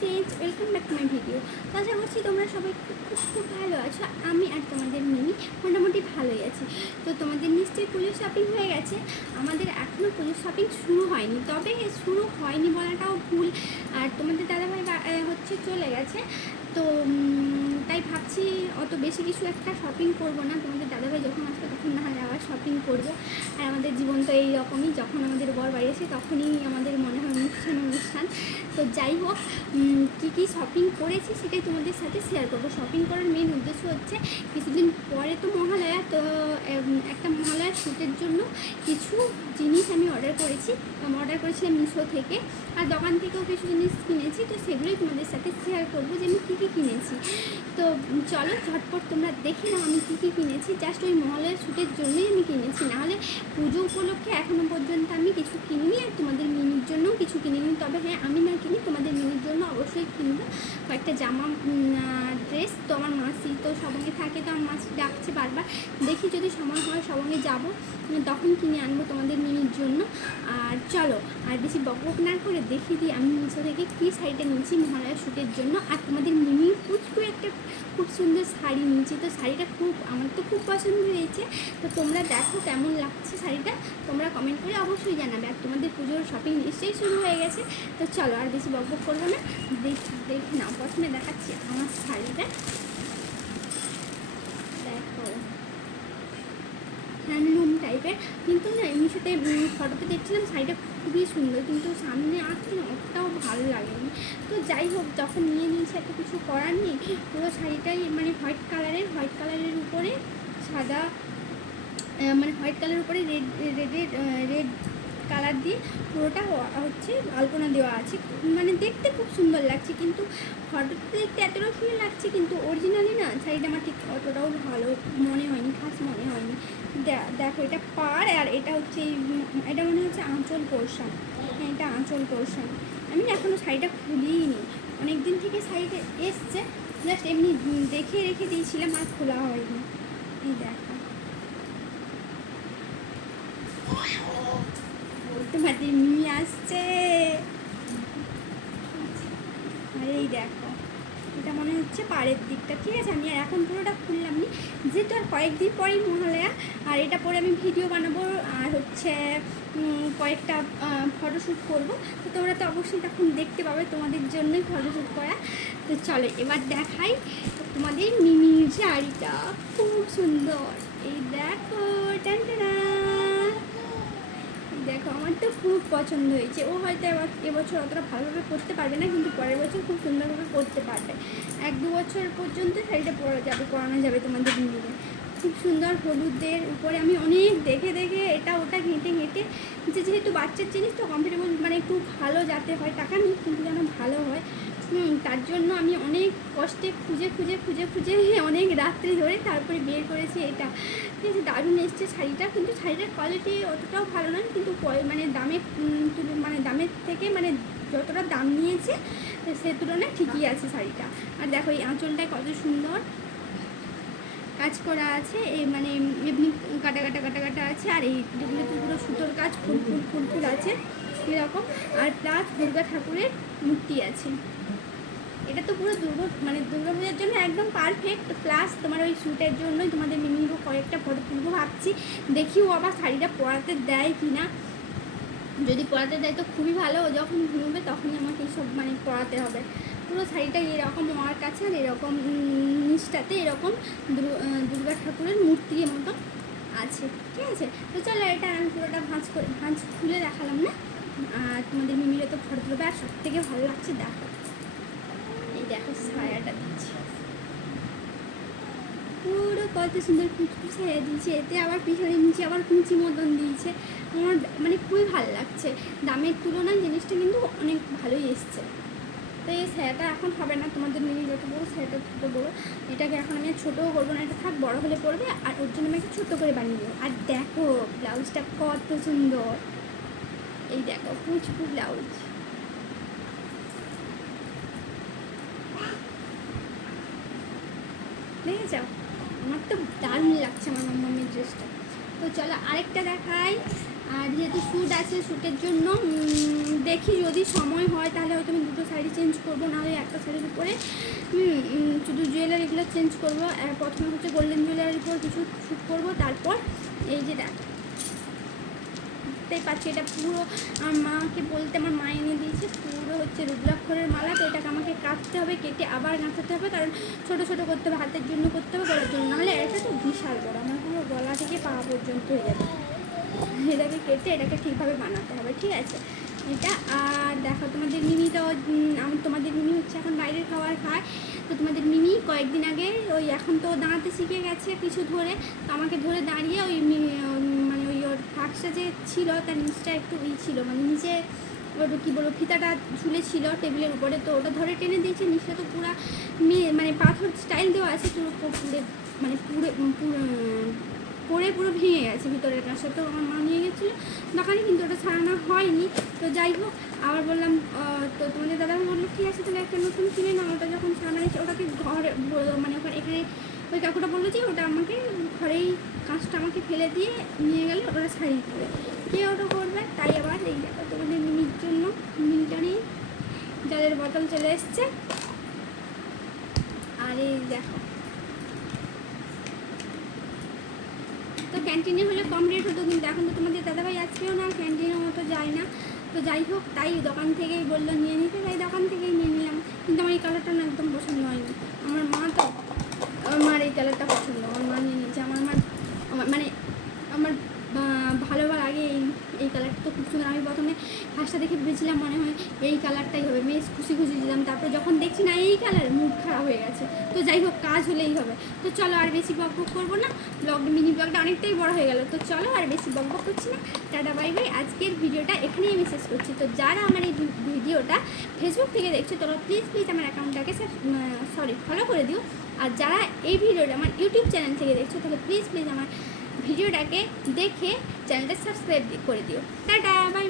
Friends welcome back to my video আশা করছি তোমরা সবাই খুব খুব ভালো আছো। আমি আর তোমাদের মিনি মোটামুটি ভালোই আছি। তো তোমাদের নিশ্চয়ই পুজো শপিং হয়ে গেছে। আমাদের এখনও পুজো শপিং শুরু হয়নি। তবে শুরু হয়নি বলাটাও ভুল। আর তোমাদের দাদাভাই হচ্ছে চলে গেছে। তো তাই ভাবছি অত বেশি কিছু একটা শপিং করব না। তোমাদের দাদাভাই যখন আসবে তখন না হলে আবার শপিং করব। আর আমাদের জীবন তো এইরকমই যখন আমাদের বর বাড়ি আসে তখনই আমাদের হয় অনুষ্ঠান অনুষ্ঠান। তো যাই হোক কী কী শপিং করেছি সেটাই তোমাদের সাথে শেয়ার করব। শপিং করার মেন উদ্দেশ্য হচ্ছে কিছুদিন পরে তো মহালয়া, তো একটা মহালয়ার শ্যুটের জন্য কিছু জিনিস আমি অর্ডার করেছি। অর্ডার করেছিলাম মিশো থেকে। আর দোকান থেকেও কিছু জিনিস কিনেছি, তো সেগুলোই তোমাদের সাথে শেয়ার করব যে আমি কী কী কিনেছি। তো, চলো ঝটপট তোমরা দেখে নাও আমি কী কী কিনেছি। জাস্ট ওই মহালয়ার শ্যুটের জন্যই আমি কিনেছি। নাহলে পুজো উপলক্ষে এখনও পর্যন্ত আমি কিছু কিনিনি আর তোমাদের মিনির জন্যও কিছু কিনিনি। তবে হ্যাঁ আমি না কিনি, তোমাদের মিনির জন্য অবশ্যই কিনবো। কয়েকটা জামা ড্রেস তো আমার মাসি তো সবঙ্গে থাকে, তো আমার মাসি ডাকছে বারবার। দেখি যদি সময় হয় সবঙ্গে যাব, তখন কিনে আনব তোমাদের মিনির জন্য। আর চলো, আর বেশি বকবক না করে দেখিয়ে দিই আমি মিশো থেকে কী শাড়িটা নিয়েছি মহালয়া শ্যুটের জন্য। আর তোমাদের মিনি পুচকু একটা খুব সুন্দর শাড়ি নিয়েছি। তো শাড়িটা খুব, আমার তো খুব পছন্দ হয়েছে। তো তোমরা দেখো কেমন লাগছে। শাড়িটা তোমরা কমেন্ট করে অবশ্যই জানাবে। আর তোমাদের পুজোর শপিং নিশ্চয়ই শুরু হয়ে গেছে। তো চলো আর বেশি বকবক করব না। দেখি না, প্রথমে দেখাচ্ছি আমার শাড়িটা। হ্যান্ডলুম টাইপের। কিন্তু না এমনি সাথে ফটোতে দেখছিলাম শাড়িটা খুবই সুন্দর। কিন্তু সামনে আসছে না, অতটাও ভালো লাগেনি। তো যাই হোক, যখন নিয়ে নিয়েছি এত কিছু করার নেই, পুরো শাড়িটাই মানে হোয়াইট কালারের হোয়াইট কালারের উপরে সাদা মানে হোয়াইট কালারের উপরে রেড রেডের রেড কালার দিয়ে পুরোটা হচ্ছে, আলপনা দেওয়া আছে। মানে দেখতে খুব সুন্দর লাগছে, কিন্তু ফটোতে দেখতে এতটা সুন্দর লাগছে, কিন্তু অরিজিনালি না, শাড়িটা আমার ঠিক অতটাও ভালো মনে হয়নি, খাস মনে হয়নি। দেখো, এটা পার আর এটা হচ্ছে এটা মনে হচ্ছে আঁচল পোর্শন হ্যাঁ এটা আঁচল পোর্শন আমি এখনও শাড়িটা খুলিই নি অনেক দিন থেকে শাড়িটা এসছে জাস্ট এমনি দেখে রেখে দিয়েছিলাম, আর খোলা হয়নি। এই দেখো। তোমাদের মিমি আসছে আর এই দেখো এটা মনে হচ্ছে পাড়ের দিকটা ঠিক আছে আমি আর এখন পুরোটা খুললাম নি যেহেতু আর কয়েকদিন পরেই মহালয়া আর এটা পরে আমি ভিডিও বানাবো আর হচ্ছে কয়েকটা ফটোশ্যুট করব তো তোমরা তো অবশ্যই তখন দেখতে পাবে তোমাদের জন্যই ফটোশ্যুট করা তো চলো এবার দেখাই তোমাদের মিমির শাড়িটা খুব সুন্দর এই দেখো টানটানা দেখো আমার তো খুব পছন্দ হয়েছে। ও হয়তো এবার এবছর অতটা ভালোভাবে পরতে পারবে না, কিন্তু পরের বছর খুব সুন্দরভাবে পরতে পারবে। এক দু বছর পর্যন্ত শাড়িটা পরা যাবে, পরানো যাবে তোমাদের মিলে খুব সুন্দর হলুদের উপরে আমি অনেক দেখে দেখে এটা ওটা ঘেঁটে ঘেঁটে যে যেহেতু বাচ্চার জিনিস তো কমফর্টেবল মানে একটু ভালো যাতে হয়, টাকা নেই কিন্তু যেন ভালো হয়। তার জন্য আমি অনেক কষ্টে খুঁজে খুঁজে খুঁজে খুঁজে অনেক রাত্রি ধরে তারপরে বের করেছি এটা। ঠিক আছে দারুণ এসছে শাড়িটা, কিন্তু শাড়িটার কোয়ালিটি অতটাও ভালো নয়, কিন্তু মানে দামের মানে দামের থেকে মানে যতটা দাম নিয়েছে, সে তুলনায় ঠিকই আছে শাড়িটা। আর দেখো এই আঁচলটায় কত সুন্দর কাজ করা আছে এই মানে এমনি কাটা কাটা কাটা কাটা আছে, আর এই যেগুলোতে পুরো সুতোর কাজ ফুল ফুল ফুল ফুল আছে, এরকম। আর প্লাস দুর্গা ঠাকুরের মূর্তি আছে। এটা তো পুরো দুর্গা মানে দুর্গা পূজার জন্য একদম পারফেক্ট প্লাস তোমার ওই শ্যুটের জন্যই তোমাদের মিমিরও কয়েকটা ফটো তুলবো ভাবছি। দেখি ও আবার শাড়িটা পরাতে দেয় কি না যদি পরাতে দেয় তো খুবই ভালো, ও যখন ঘুমবে তখনই আমাকে এইসব মানে পরাতে হবে। পুরো শাড়িটা এরকম আমার কাছে আর এরকম নিচটাতে এরকম দুর্গা ঠাকুরের মূর্তির মতো আছে। ঠিক আছে? তো চলো এটা আমি পুরোটা ভাঁজ করে, ভাঁজ খুলে দেখালাম না? আর তোমাদের মিমিরে তো ফটো তুলবে আর সব থেকে ভালো লাগছে দেখো এই দেখো ছায়াটা দিচ্ছি পুরো কত সুন্দর কুচকু ছায়া দিয়েছে। এতে আবার পিছনে নিচে আবার কুচি মতন দিয়েছে। আমার মানে খুবই ভালো লাগছে। দামের তুলনায় জিনিসটা কিন্তু অনেক ভালোই এসছে। তো এই ছায়াটা এখন হবে না, তোমাদের নিয়ে যত বড়ো ছায়াটা তত বড়ো। এটাকে এখন আমি ছোটোও করব না, এটা থাক, বড়ো হলে পড়বে আর ওর জন্য আমি একটু ছোটো করে বানিয়ে দেবো আর দেখো, ব্লাউজটা কত সুন্দর। এই দেখো পুচকু ব্লাউজ। দেখে যাও। আমার তো দারুণ লাগছে আমার মাম্মামের ড্রেসটা। তো চলো আরেকটা দেখাই। আর যেহেতু শ্যুট আছে শ্যুটের জন্য দেখি যদি সময় হয় তাহলে হয়তো আমি দুটো শাড়ি চেঞ্জ করব নাহলে একটা শাড়ির উপরে শুধু জুয়েলারি জুয়েলারিগুলো চেঞ্জ করব। প্রথমে হচ্ছে গোল্ডেন জুয়েলারির উপর কিছু শ্যুট করব, তারপর এই যে দেখ দেখতেই পাচ্ছি। এটা পুরো আমার মাকে বলতে আমার মা এনে দিয়েছে। পুরো হচ্ছে রুদ্রাক্ষরের মালা। তো এটাকে আমাকে কাটতে হবে, কেটে আবার গাঁথাতে হবে। কারণ ছোটো ছোটো করতে হবে, হাতের জন্য করতে হবে, গলার জন্য। নাহলে এটা তো বিশাল বড়। আমার পুরো গলা থেকে পা পর্যন্ত হয়ে যাবে। এটাকে কেটে এটাকে ঠিকভাবে বানাতে হবে, ঠিক আছে? এটা আর দেখো, তোমাদের মিমিটাও তোমাদের মিমি হচ্ছে এখন বাইরের খাবার খায়। তো তোমাদের মিমি কয়েকদিন আগে ওই এখন তো দাঁড়াতে শিখে গেছে কিছু ধরে। তো আমাকে ধরে দাঁড়িয়ে ওই ছিল তার নিচটা একটু ই ছিল মানে নিচে ওর কী বলব, ফিতাটা ঝুলে ছিল টেবিলের উপরে, তো ওটা ধরে টেনে দিয়েছে নিচে তো পুরা মে- মানে পাথর স্টাইল দেওয়া আছে, পুরো পুরে মানে পুরে, পুরো পরে ভেঙে গেছে ভিতরের কাছে তো আমার মা নিয়ে গেছিল দোকানে কিন্তু ওটা ছাড়ানো হয়নি, তো যাই হোক, আবার বললাম তো তোমাদের দাদা বলল, ঠিক আছে, তাহলে একটা নতুন কিনে না ওটা যখন ছাড়ানো হয়েছে, ওটাকে ঘরে মানে ওখানে এখানে ওই কাকুটা বলল যে ওটা আমাকে ঘরেই কাঁচটা আমাকে ফেলে দিয়ে নিয়ে গেলে ওটা ছাড়িয়ে দেবে। কে ওটা করবে তাই আবার এই দেখো মিমির জন্য মিমিটা নেই জলের বোতল চলে এসছে। আর এই দেখো। তো ক্যান্টিনে হলে কম রেট হতো, কিন্তু এখন তো তোমাদের দাদাভাই আজকেও না, ক্যান্টিনের মতো যায় না। তো যাই হোক, তাই দোকান থেকেই বলল, নিয়ে নিতে, তাই দোকান থেকেই নিয়ে নিলাম। কিন্তু আমার এই কালারটা না একদম পছন্দ হয়নি আমার মা তো আমার মার এই কালারটা পছন্দ আমার মা নিয়ে নিয়েছে আমার মার আমার মানে আমার আহ, ভালো লাগে এই এই কালারটা তো খুব সুন্দর আমি প্রথমে ফার্স্টটা দেখে ভেবেছিলাম মনে হয় এই কালারটাই হবে। বেশ খুশি খুশি দিলাম তারপরে যখন দেখছি না, এই কালার মুড খারাপ হয়ে গেছে। তো যাই হোক, কাজ হলেই হবে। তো চলো আর বেশি বক বক করব না। ব্লগ মিনি ব্লগটা অনেকটাই বড় হয়ে গেল। তো চলো আর বেশি বক বক করছি না। টাটা বাই বাই আজকের ভিডিওটা এখানেই আমি শেষ করছি। তো যারা আমার এই ভিডিওটা ফেসবুক থেকে দেখছ তোমরা প্লিজ প্লিজ আমার অ্যাকাউন্টটাকে সরি ফলো করে দিও। আর যারা এই ভিডিওটা আমার ইউটিউব চ্যানেল থেকে দেখছ, তাহলে প্লিজ প্লিজ আমার ভিডিওটাকে দেখে চ্যানেলটা সাবস্ক্রাইব করে দিও। Tata bye